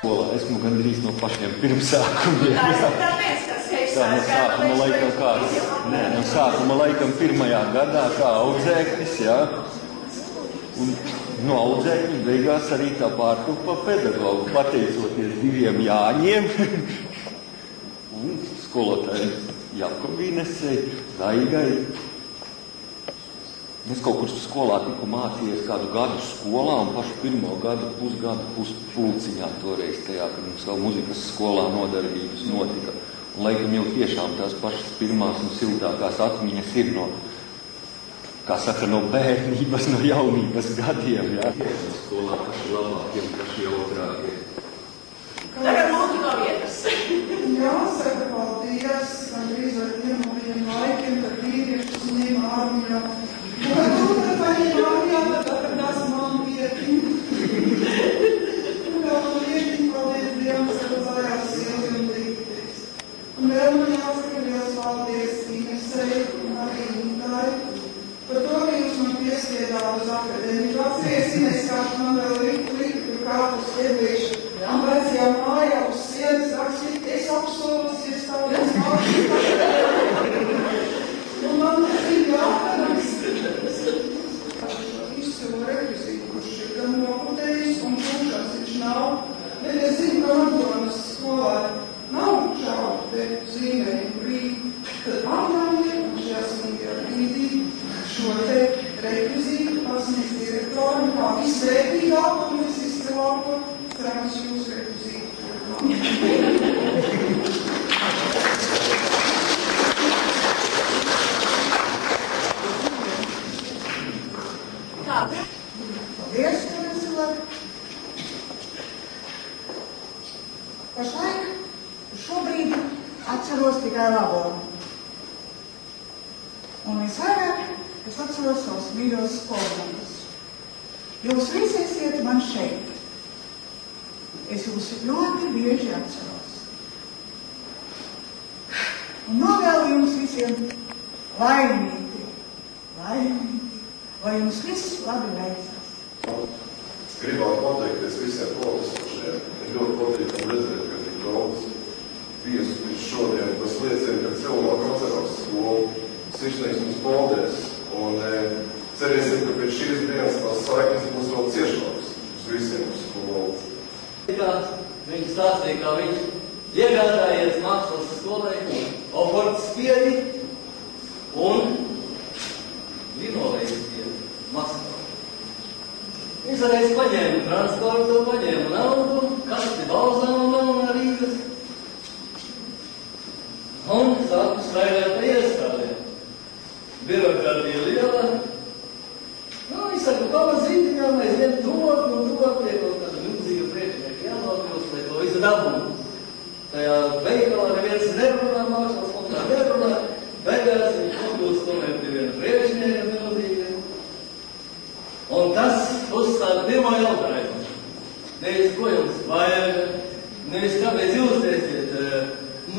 Esmu gandrīz no pašiem pirmsākumiem. Tāpēc, ka 6. No sākuma laikam kāds, no sākuma laikam 1. gadā kā audzēknis, jā. Un no audzēkņa beigās arī tā pārkāpa pa pedagogu, pateicoties 2 Jāņiem. Un skolotājiem Jakobīnesei, Zaigai. Es kaut kur skolā tiku mācījies kādu gadu skolā un pašu 1. gadu, puspulciņā toreiz tajā, kad mums vēl muzikas skolā nodarbības notika. Un laikam jau tiešām tās pašas pirmās un siltākās atmiņas ir no, kā saka, no bērnības, no jaunības gadiem, jā. Skolā paši labākie un paši jautrākie. Tagad lūdzu no vietas. Jāsaka, paldies, gandrīz ar vieniem laikiem, kad vīriešus ņēma armijā. Un kad otra paņēma armijā, tad atradās man vietiņu. Un vēl no vietiņu, paldies Dievam, saradzājās sievas un diktis. Un vēl man jāsaka, Dievs paldies Inesei un arī Intai par to, ka jūs man piespiedāt uz akadēmiju. Atceries, Ines, kā man vēl liku kāpus ieblīšu. Un vajadzījā mājā uz sienas rakstīt, es apsolos, iestāties mākslīt. Un man ir jāparakst. Izcilu rekvizītu, kurš ir gan nokutējis un kūšās viņš nav. Bet es zinu, ka Antonas skolā nav šādu te zīmējumu brīdi. Tad atnāmiet un šajā smīgajā brīdī šo te rekvizītu pasniedz direktoram kā visvērtīgāko un visizcilāko. Cerams, jūs rekvizītu. Paldies, cilvēki. Pašlaik šobrīd atceros tikai labo. Un visvairāk es atceros savus mīļos skolniekus. Jūs visi esiet man šeit. Es jūs ļoti bieži atceros. Un novēlu jums visiem laimīgi, lai jums viss labi veicas. Es gribētu pateikties visiem klātesošajiem. Es ļoti patīkam redzēt, ka tik daudz viesu šodien. Tas liecina, ka cilvēku atcerās skolu. Sirsnīgs mums paldies. Un cerēsim, ka pēc šīs dienas tās saiknes būs vēl ciešākas uz visiem uz skolu. Viņš stāstīja, kā viņš iegādājies mākslas skolai oforts spiedi un linolejas spiedi Maskavā. Viņš reiz paņēma transportu, paņēma naudu, kasti balzāma un Rīgas. Un sāku staigāt pa iestādēm. Birokratija liela. Viņš saka, pamazītiņā mēs vien dot, tie kaut kāda milzīga priekšnieka jānopilst, lai to visu dabūtu. Tajā veikalā neviens nerunā, mākslas fondā nerunā, beigās viņš nopilst tomēr pie viena priekšnieka milzīga. Un tas uzstāda pirmo jautājumu. Nevis, ko jums vajag, nevis, kāpēc jūs teiksiet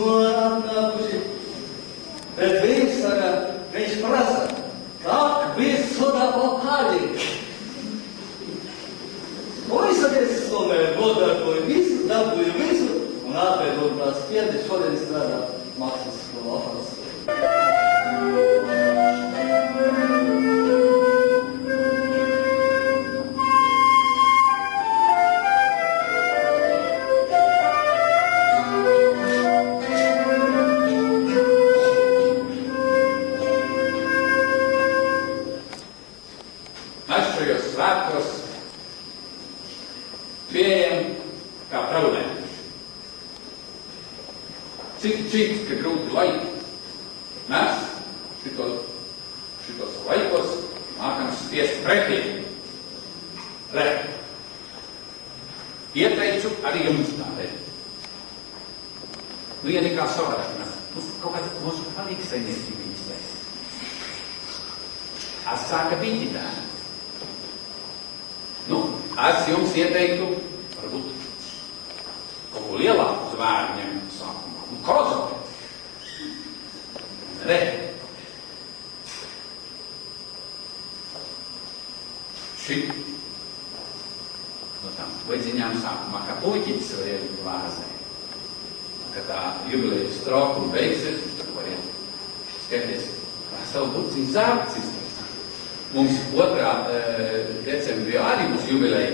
atnākuši. Bet viņš saka, viņš prasa, как без сюда попали? Un izsaties, tomēr, godākoju visu, dabūju visu, un atveidot tās spiedi, šodien strādā mākslas skolā oforts. Mēs šajos svētkos pieejam kā traudējuši. Cik, ka grūti laiki. Mēs šitos laikos mākam spiest pretī. Ieteicu arī jums tādēļ. Ja nekā savādāk. Kaut kāda mūsu palīga saimniecība īstais. Atsāka biķi tā. Es jums ieteiktu, varbūt, kaut ko lielāku zvēru ņemt sākumā. Kozoti. Šī no tām vajdziņām sākumā, kā puķis vai ceļu vāzē. Kad tā jubilejas stroka un beigsies, tad variem skaties, kā savu burciņu zārts iztaisīt. Mums 2. decembrī arī būs jubileja.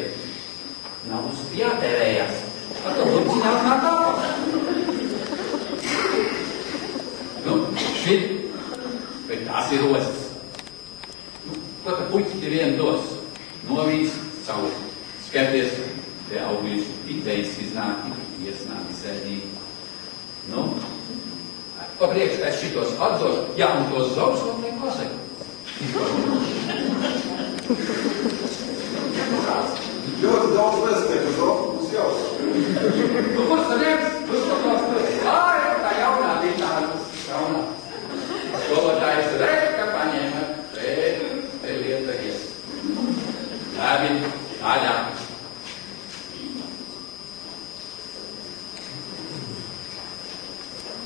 Nav mums jātērējās. Ar to burciņām kā tāpēc. Nu, šit, bet tās ir rozes. Nu, ko tā puķi vien dos? Novīs cauri. Skaties, tie augļīši idejas iznāk, iesnāk, izsēdīgi. Nu, pa priekš es šitos atzošu, jā, un tos zaus vēl tiek pasaku. Ļoti daudz vēstnieku uz auto būs jāsaka. Nu, kurš tad viens? Tā jaunā dītā, jaunā. Skolotājs reka paņēma, te lieta ies. Labi, tāļā.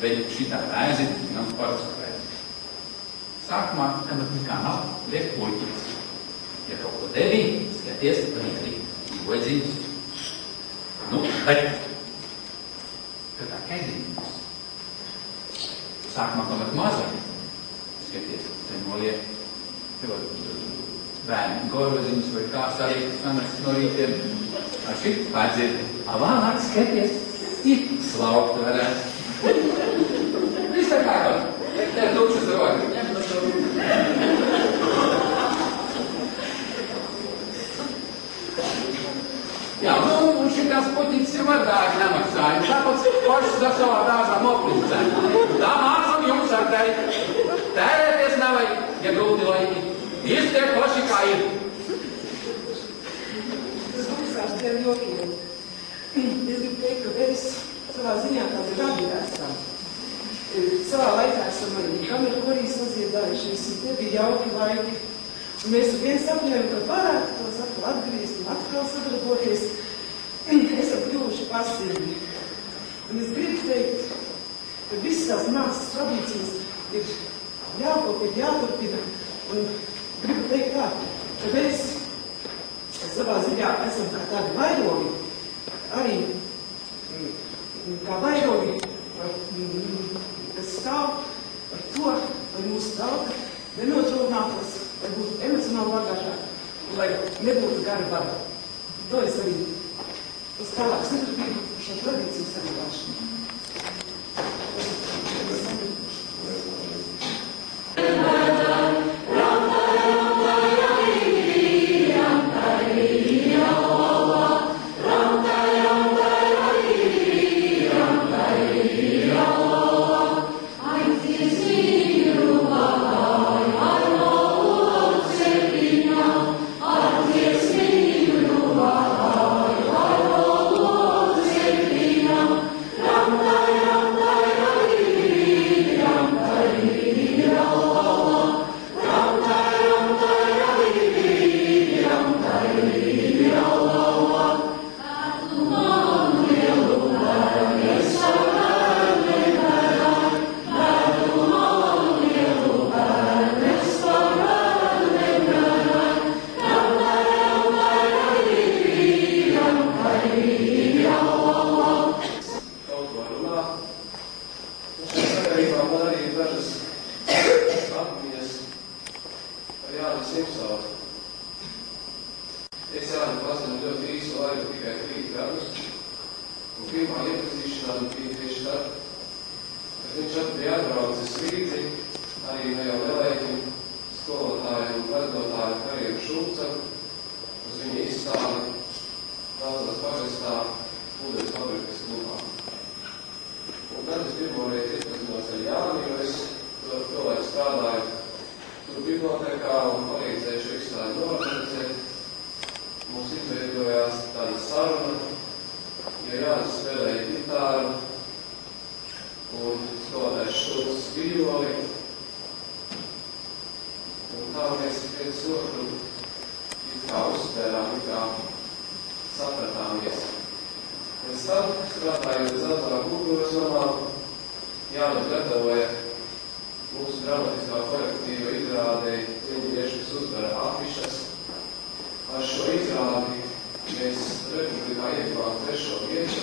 Bet šitā vēzi nav parastu vēzi. Sākumā, kad nekā nav, liek puļķis. Ja kaut ko devī, skaties, tad arī godzīgs. Nu, bet, kad tā keziņums. Sākumā kaut maza, skaties, te noliek, tev bērni goroziņus vai kā sarītas manas no rītiem. Ar šit pārdziet, vēlāk skaties, ir slaukt varēs. Viss tā kārtot. Tev tukšas rokas. Ņem no to. Jā, un šitās puķītes jau ar dārgi nemaksāja. Tāpēc pašas ar savā dārzā noplicē. Tā mācam jums ar teikt. Tērēties nevajag, ja grūti laiki. Iztiek paši kā ir. Tas maksās tiem jokiem. Es gribu teikt, ka es savā ziņā tādi radi esam. Savā laikā esam arī kameru korīs sadziedājušies, un tie bija jauki laiki. Un mēs viens apņēmu, ka varētu tos atkal atgriezt un atkal sadarboties. Esam kļuvuši pasīvi. Un es gribu teikt, ka visas tās mācas tradīcijas ir jāturpina. Un gribu teikt tā, ka mēs savā ziņā esam kā tādi vairogi, arī kā vairogi, kas stāv par to, lai mūsu tauta nenotrūnātos, lai būtu emocionāli bagāžāk un lai nebūtu gara bada. To es arī uz tālāk saturpību šo tradīciju saglabāšanu. Ar šo izrādi mēs Republikā ieguvām 3. vietu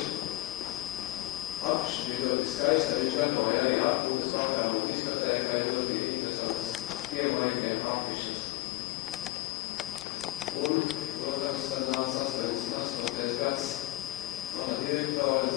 skaisti, viņš gatavoja arī atpūtas vakaru diskotēkai ļoti interesantas piemaiņiem apišas. Un, protams, tad nāca 88. gads. Mana direktore